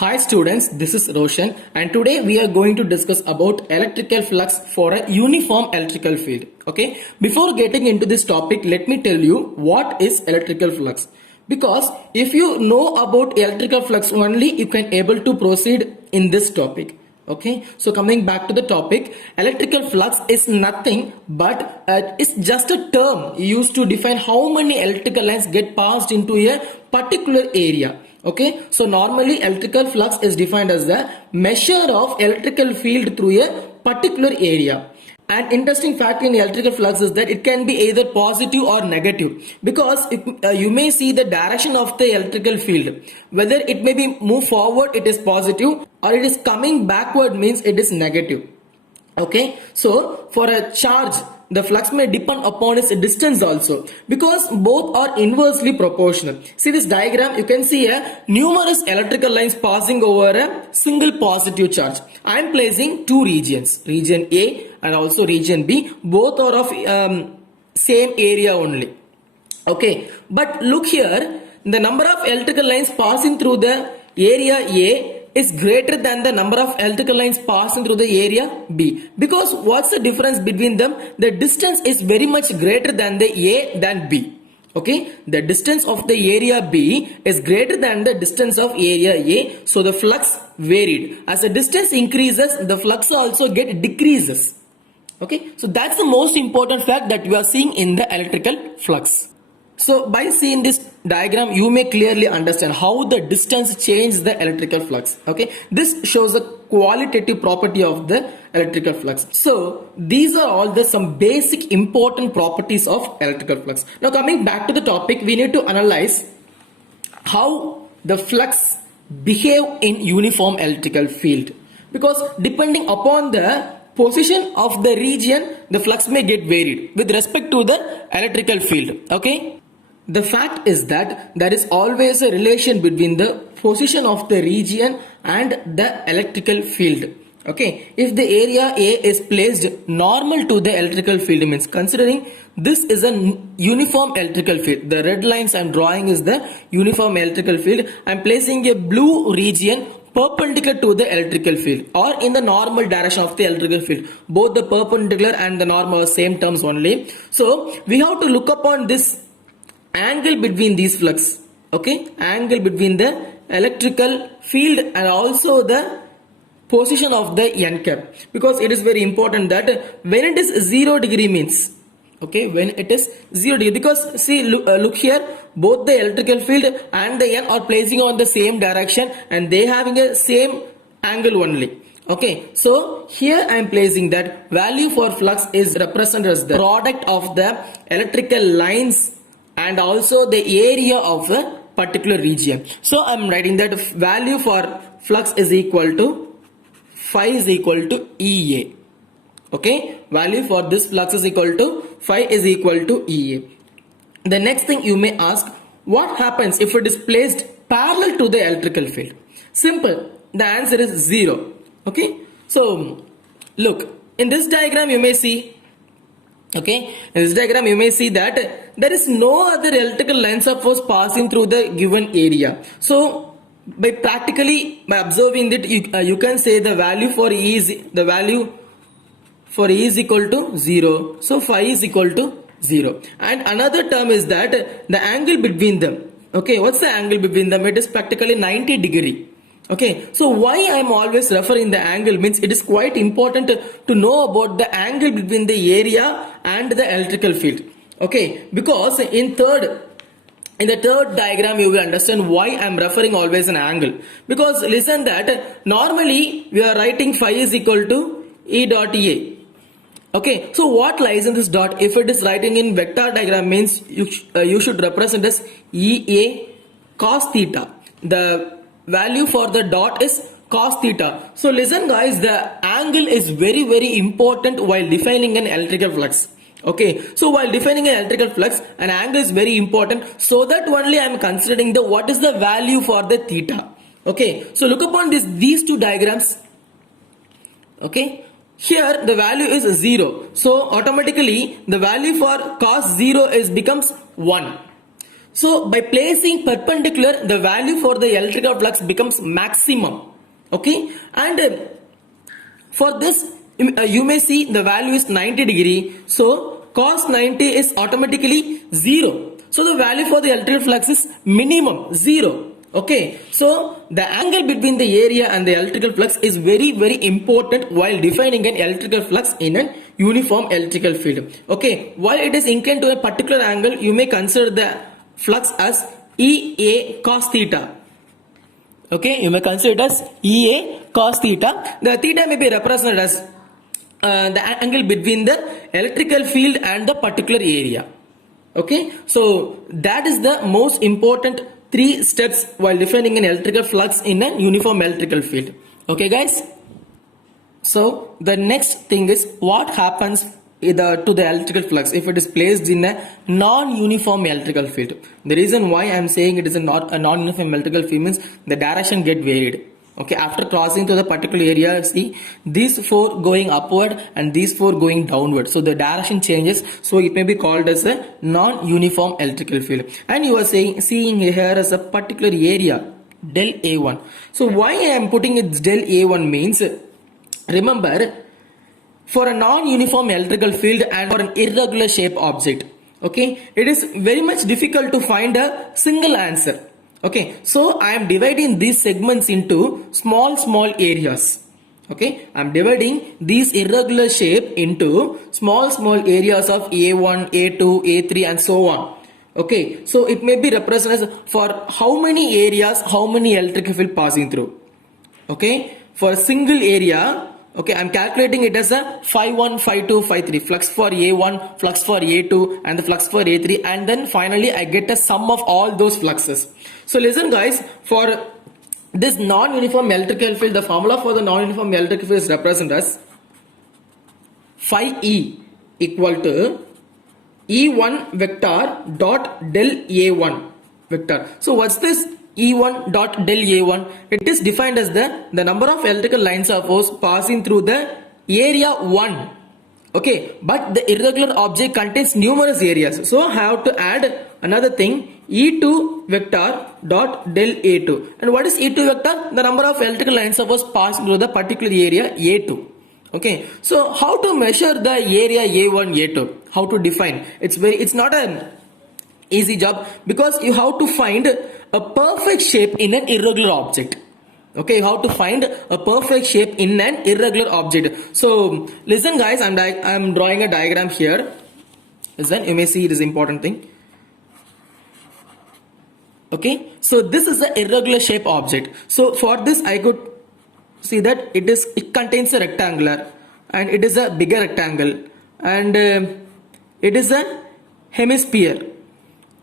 Hi students, this is Roshan and today we are going to discuss about electrical flux for a uniform electrical field. Okay, before getting into this topic, let me tell you what is electrical flux. Because if you know about electrical flux only, you can able to proceed in this topic. Okay, so coming back to the topic, electrical flux is nothing but it's just a term used to define how many electrical lines get passed into a particular area. Okay, so normally electrical flux is defined as the measure of electrical field through a particular area. An interesting fact in electrical flux is that it can be either positive or negative, because you may see the direction of the electrical field, whether it may be move forward it is positive or it is coming backward means it is negative. Okay, so for a charge the flux may depend upon its distance also, because both are inversely proportional. See this diagram, you can see a numerous electrical lines passing over a single positive charge. I am placing two regions, region A and also region B, both are of same area only. Okay, but look here, the number of electrical lines passing through the area A is greater than the number of electrical lines passing through the area B, because what's the difference between them? The distance is very much greater than the A than B. Okay, the distance of the area B is greater than the distance of area A, so the flux varied. As the distance increases, the flux also get decreases. Okay, so that's the most important fact that we are seeing in the electrical flux. So by seeing this diagram, you may clearly understand how the distance changes the electrical flux. Okay, this shows the qualitative property of the electrical flux. So these are all the some basic important properties of electrical flux. Now coming back to the topic, we need to analyze how the flux behave in uniform electrical field, because depending upon the position of the region, the flux may get varied with respect to the electrical field. Okay, the fact is that there is always a relation between the position of the region and the electrical field. Okay, if the area A is placed normal to the electrical field, means considering this is a uniform electrical field, the red lines I am drawing is the uniform electrical field. I am placing a blue region perpendicular to the electrical field or in the normal direction of the electrical field. Both the perpendicular and the normal are same terms only. So we have to look upon this angle between these flux. Okay, angle between the electrical field and also the position of the n cap, because it is very important that when it is 0 degree means, okay, when it is 0 degree, because see look here, both the electrical field and the n are placing on the same direction and they having a same angle only. Okay, so here I am placing that value for flux is represented as the product of the electrical lines and also the area of the particular region. So I am writing that value for flux is equal to phi is equal to EA. Okay, value for this flux is equal to phi is equal to EA. The next thing you may ask, what happens if it is placed parallel to the electrical field? Simple, the answer is 0. Okay, so look, in this diagram you may see, okay, in this diagram you may see that there is no other electrical lines of force passing through the given area. So by observing that you can say the value for E is equal to 0, so phi is equal to 0. And another term is that the angle between them, okay, what's the angle between them? It is practically 90 degree. Okay, so why I am always referring the angle means it is quite important to know about the angle between the area and the electrical field. Okay, because in the third diagram you will understand why I am referring always an angle. Because listen that normally we are writing phi is equal to E dot A. Okay, so what lies in this dot? If it is writing in vector diagram means you should represent as EA cos theta. The value for the dot is cos theta. So listen guys, the angle is very important while defining an electrical flux. Okay, so while defining an electrical flux, an angle is very important, so that only I am considering the what is the value for the theta. Okay, so look upon these two diagrams. Okay, here the value is 0, so automatically the value for cos 0 becomes 1. So by placing perpendicular, the value for the electrical flux becomes maximum. Okay, and for this you may see the value is 90 degree. So cos 90 is automatically 0. So the value for the electrical flux is minimum 0. Okay, so the angle between the area and the electrical flux is very important while defining an electrical flux in a uniform electrical field. Okay, while it is inclined to a particular angle, you may consider the flux as EA cos theta. Okay, you may consider it as EA cos theta. The theta may be represented as the angle between the electrical field and the particular area. Okay, so that is the most important 3 steps while defining an electrical flux in a uniform electrical field. Okay guys, so the next thing is what happens to the electrical flux if it is placed in a non-uniform electrical field. The reason why I am saying it is a non-uniform electrical field means the direction get varied. Okay, after crossing to the particular area, see these 4 going upward and these 4 going downward. So the direction changes. So it may be called as a non-uniform electrical field. And you are seeing here as a particular area del A1. So why I am putting it del A1 means, remember, for a non-uniform electrical field and for an irregular shape object, okay, it is very much difficult to find a single answer. Okay, so I am dividing these segments into small areas. Okay, I am dividing these irregular shape into small areas of A1, A2, A3 and so on. Okay, so it may be represented as for how many areas, how many electric field passing through. Okay, for a single area, okay, I am calculating it as a phi 1, phi 2, phi 3, flux for A1, flux for A2 and the flux for A3, and then finally I get a sum of all those fluxes. So listen guys, for this non-uniform electrical field, the formula for the non-uniform electrical field is represented as phi E equal to E1 vector dot del A1 vector. So what's this E1 dot del A1? It is defined as the number of electrical lines of force passing through the area 1. Okay, but the irregular object contains numerous areas. So I have to add another thing, E2 vector dot del A2. And what is E2 vector? The number of electrical lines of force passing through the particular area A2. Okay, so how to measure the area A1, A2? How to define? It's not an easy job because you have to find a perfect shape in an irregular object. Okay, you have to find a perfect shape in an irregular object. So listen guys, I'm drawing a diagram here. Listen, you may see it is important thing. Okay, so this is the irregular shape object. So for this I could see that it contains a rectangular and it is a bigger rectangle and it is a hemisphere.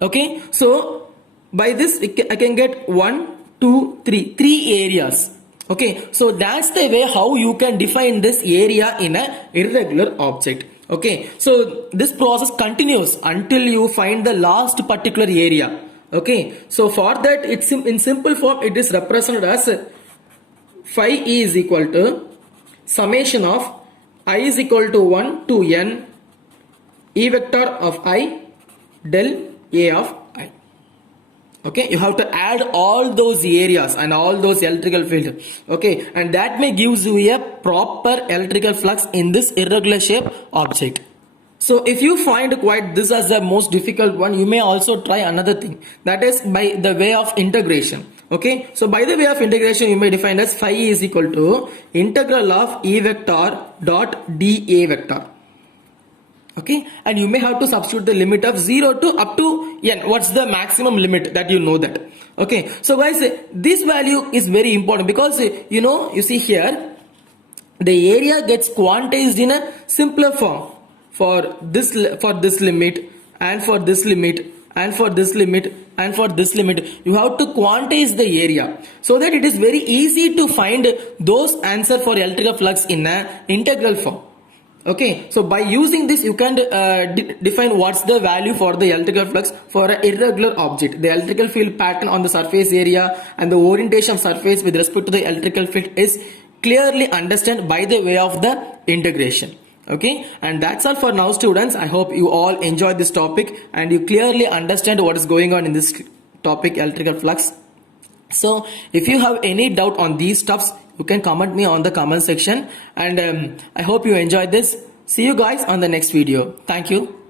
Okay, so by this I can get 1, 2, 3 areas. Okay, so that's the way how you can define this area in a irregular object. Okay, so this process continues until you find the last particular area. Okay, so for that it's in simple form it is represented as phi E is equal to summation of I is equal to 1 to n E vector of I del A of I. Okay, you have to add all those areas and all those electrical fields. Okay, and that may gives you a proper electrical flux in this irregular shape object. So if you find quite this as the most difficult one, you may also try another thing, that is by the way of integration. Okay, so by the way of integration you may define as phi is equal to integral of E vector dot dA vector. Okay, and you may have to substitute the limit of 0 to up to n. What's the maximum limit that you know that? Okay, so guys, this value is very important because you see here the area gets quantized in a simpler form for this limit and for this limit and for this limit and for this limit. You have to quantize the area so that it is very easy to find those answer for electrical flux in an integral form. Okay, so by using this you can define what's the value for the electrical flux for an irregular object. The electrical field pattern on the surface area and the orientation of surface with respect to the electrical field is clearly understood by the way of the integration. Okay, and that's all for now, students. I hope you all enjoyed this topic and you clearly understand what is going on in this topic, electrical flux. So if you have any doubt on these stuffs, you can comment me on the comment section, and I hope you enjoyed this. See you guys on the next video. Thank you.